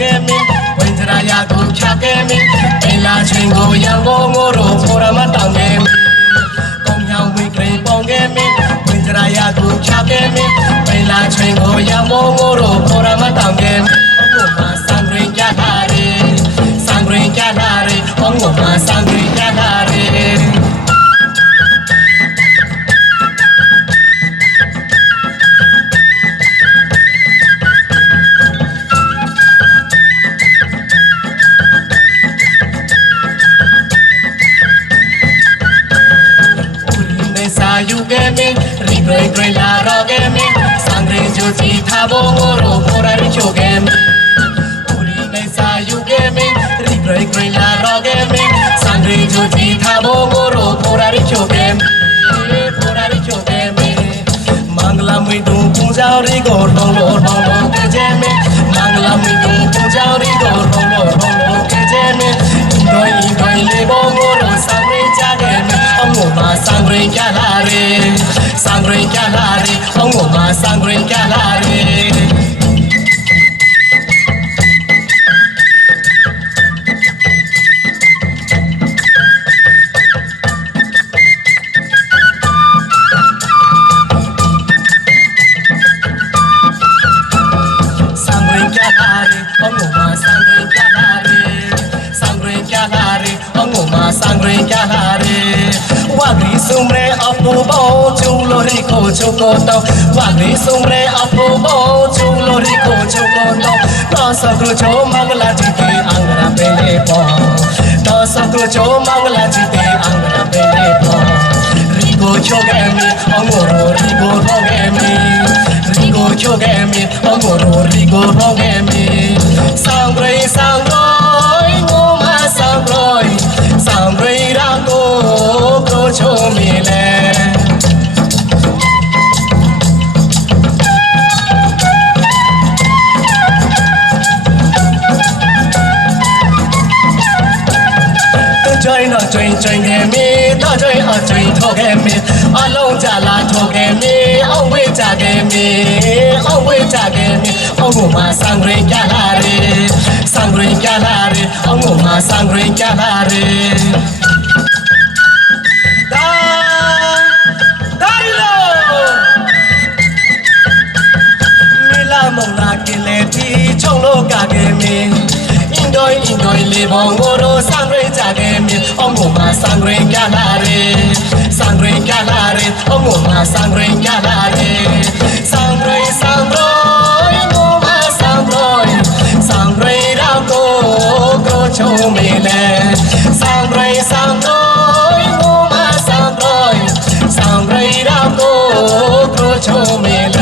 ခဲ့မင်းဝင်ကြရာကိုချခဲ့မင်းအိမ်လာချင်းကိုရန်ကုန်ကိုတို့ဖိုရမတောင်းခဲ့မင်းကောင်းကြောင်ဝိကရိပေါင်းခဲ့မင်းဝင်ကြရာကိုချခဲ့မင်းအိမ်လာချင်းကိုရန်ကုန်ကိုတို့ဖိုရမတောင်းခဲ့မင်းဘုရားစံရင်ကြလာရဲစံရင်ကြလာရဲဘုရားစံရင်ကြလာရဲယူခဲ့မင်းရီဂရိတ်ဂရိတ်လာတော့ခဲ့မင်းစံဂရိတ်ချိုစီထားဖို့ကိုရိုဖိုရာရီချိုခဲ့မင်းဦးရီနေစာယူခဲ့မင်းရီဂရိတ်ဂရိတ်လာတော့ခဲ့မင်းစံဂရိတ်ချိုစီထားဖို့ကိုရိုဖိုရာရီချိုခဲ့မင်းဖိုရာရီချိုခဲ့မင်းမင်္ဂလာမွေတူပူဇော်ရီကိုလုံးလို့ကြဲမင်းမင်္ဂလာမွေတူပူဇော်ရီကိုလုံးလို့ကြဲမင်းဒိုင်းလေးဘောကိုရိုစံဂရိတ်ကြခဲ့မင်းÔng mà sang green calare, sang green calare, ông mà sang green calare. Sang green calare, ông mà sang green calare, sang green calare, ông mà sang green calare. Wagri sumre apu bao chulo riko chukoto Wagri sumre apu bao chulo riko chukoto No sakru cho mangla chite angra pele po No sakru cho mangla chite angra pele po Riko chogemi ongoro riko rogemi Riko chogemi ongoro riko rogemi Sangrei sangroi ngoma sangroi Sangrei rango cho mi le chơi nó chơi nghe mi ta chơi ở chơi thô nghe mi ở lâu trả là thô nghe mi ông quê trả nghe mi ông quê trả nghe mi ông ngủ mà sang rên cả là đi sang rên cả là đi ông ngủ mà sang rên cả là đi mong là kia lệ thì trong lô cả game mi in đôi lì bong ngô đô sang rê trả game mi ông ngủ mà sang rê cả là rê ông ngủ mà sang rê cả là rê sang rồi ngủ mà sang rê đau cô cho mi lệ sang rồi ngủ mà sang rê đau cô cho mi lệ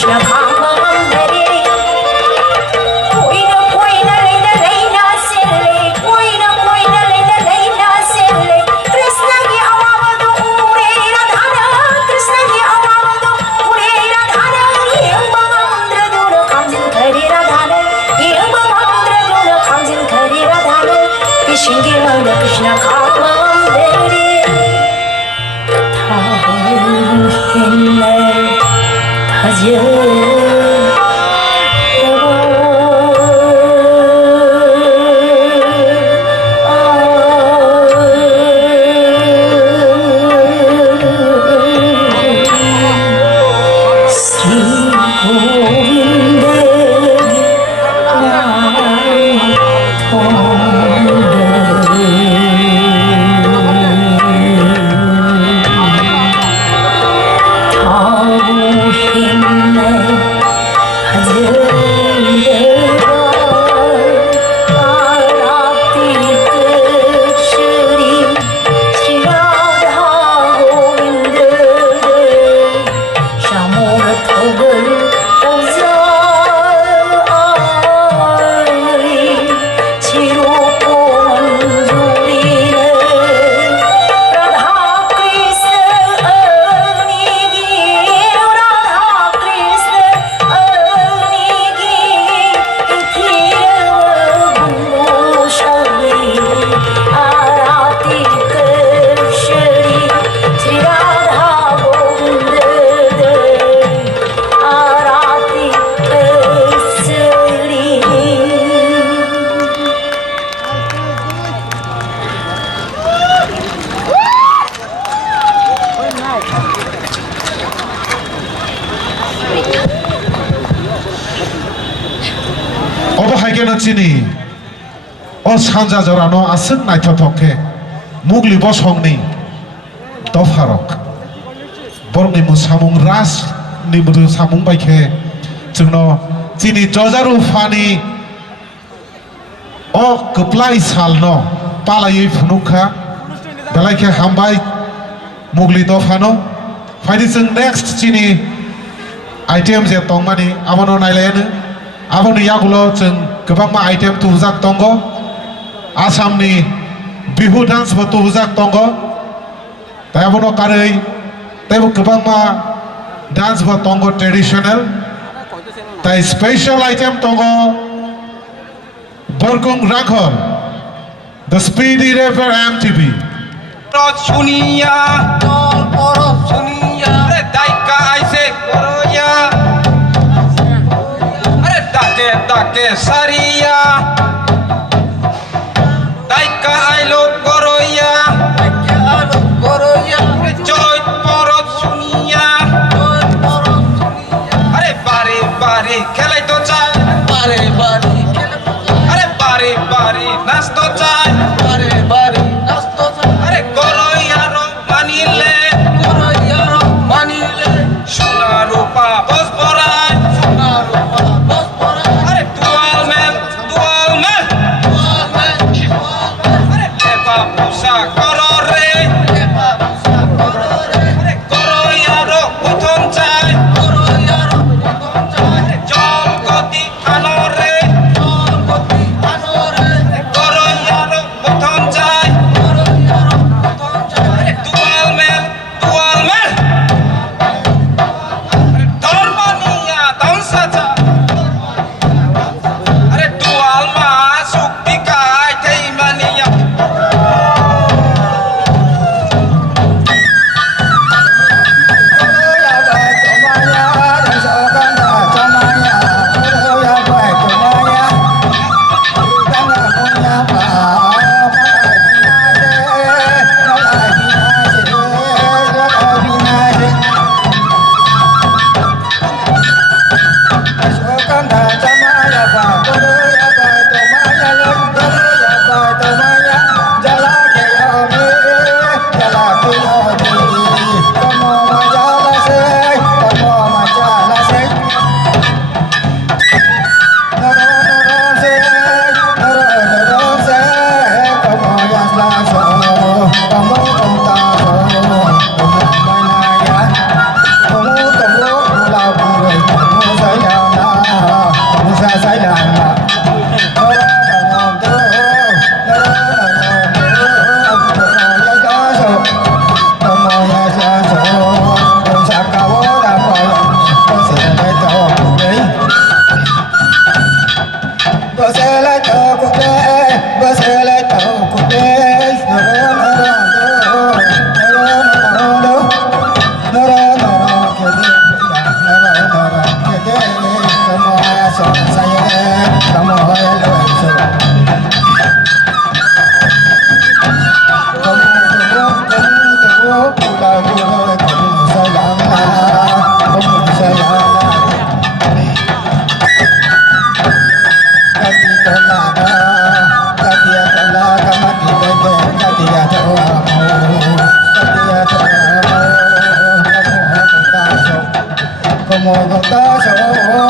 Krishna खामम धरे कोई न लेना सेले कोई न लेना सेले कृष्ण की आवाज़ उड़े राधान कृष्ण की आवाज़ उड़े राधान ये मंत्र दूर खामजिन करे राधान ये मंत्र दूर खामजिन करे राधान कृष्ण कृष्ण खामम धरे चिनी और सानजा जरानो आसक नायथथके मुगलि बसंनि दफारक बरनि मुसामुं रास नि मुदु सामुं बायखे जोंनो चिनी जजारु फानि अ कप्लाय सालनो पालायै फुनुखा बेलायखे हामबाय मुगलि दफानो फायदि जों नेक्स्ट चिनी आइटेम जे तंमानि आबनो नायलायानो आबनो यागुलो जों गोबां आइटेम तुजाक दंग आसामनि बिहु डान्स बो तुजाक दंग तायाबनो कारै तायबो गोबां डान्स बो दंग ट्रेडिशनल ताय स्पेशल आइटेम दंग बरगुं राखल द स्पीडी रेपर एमटीवी सुनिया सुनिया अरे दाइका आइसे करोया अरे ताके सारिया दाइका आइलो करोया जय परत सुनिया अरे बारी खेलाई तो चाय अरे बारी नाच तो चाय अरे करोया रो मानिले सोना रूपा बस पराय अरे दुआल में अरे लेपा पूसा करो रे अरे करोया रो उठन चाय अरे जल Hãy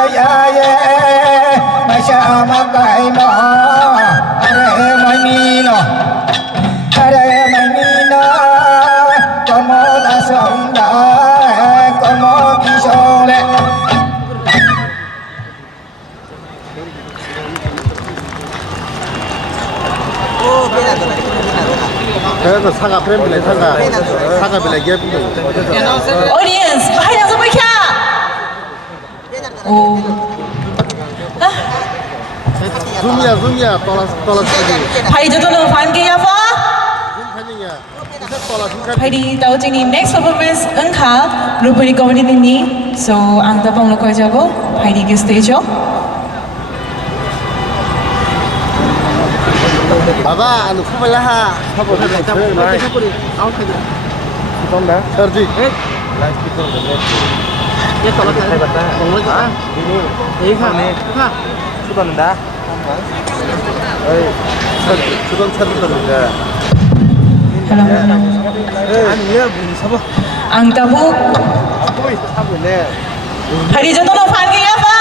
subscribe ye masya makai mo are manino como la sonda como kisole 그래서 사과 프레밀레 사과 빌레 게 Audience, bahaya semua kya? Oh. 줌이야 떨어 Bahaya jodoh lo fan ke ya fa? 줌판이야 떨어 줌판 Bahaya di tahu ini next performance engkau rupanya comedy ini. So ang tapang lo kau jago, bahaya di stage yo. 봐봐 안 쿠발라하 하고 해버리 아웃 해줘 이건가 서지 라이트 스피커 ये तो लगता है बता हां ये हां 수건다 어이 수건 찾는다 아니 얘 무슨 사봐 Ang tabuk, 보이 사보네 bahaya jodoh lo fan ke ya fa?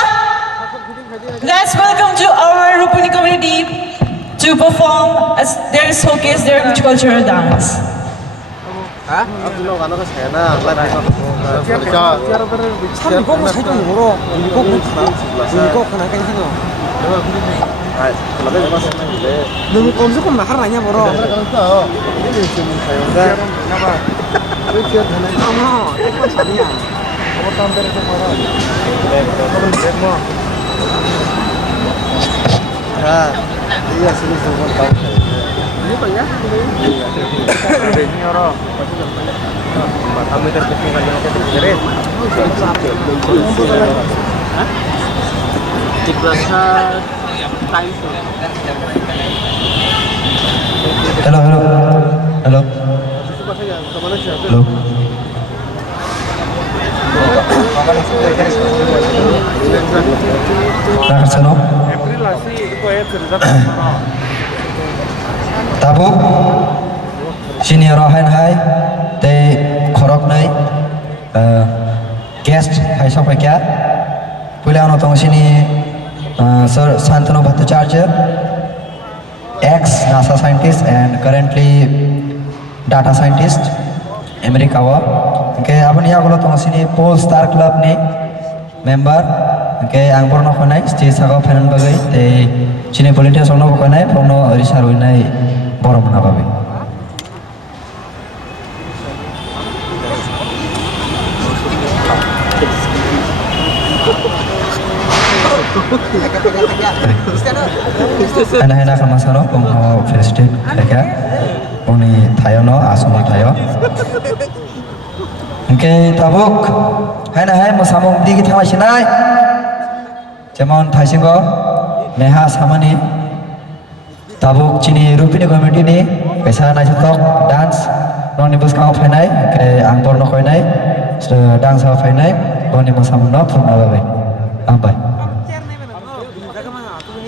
Let's welcome to our Rupani community to perform as their showcase their cultural dance. 앞으로 가는 거 세나 라이트 자 참 이거 뭐 사진 뭐로 이거 그나 괜찮아 아 그러면 맞는데 너무 검색은 막 하라 아니야 뭐로 그러니까 이게 좀 사용자 나봐 왜 기억 되는 어머 이거 참이야 어떤 데를 좀 봐라 그래 뭐 자, 이거 쓰는 건 다음 이거 뭐냐? 열어. 다음에 될 때가 이렇게 그래. 디플라사 타이스. hello hello hello Nakasano? Tabuk senior rohan hai te khorok nai guest hai sampai kya pula ano tong sini Sir Santanu Bhattacharya ex NASA scientist and currently data scientist America wa ke apni ya golo tong sini Pole Star Club ni member ke ang porno konai stage sago fanan bagai te chini volunteer sono konai porno risar winai borom na babe Ana kan masano porno felicitate kaya oni thayo no asuma thayo Oke, tabuk. Hai musamung di kita masinai. Cemon thaisingo meha samani. Tabuk cini Rupani community ni pesa na jotok dance non ibus kau fainai ke angpor no koinai dance au fainai non ibus samung no purna babai. Ampai.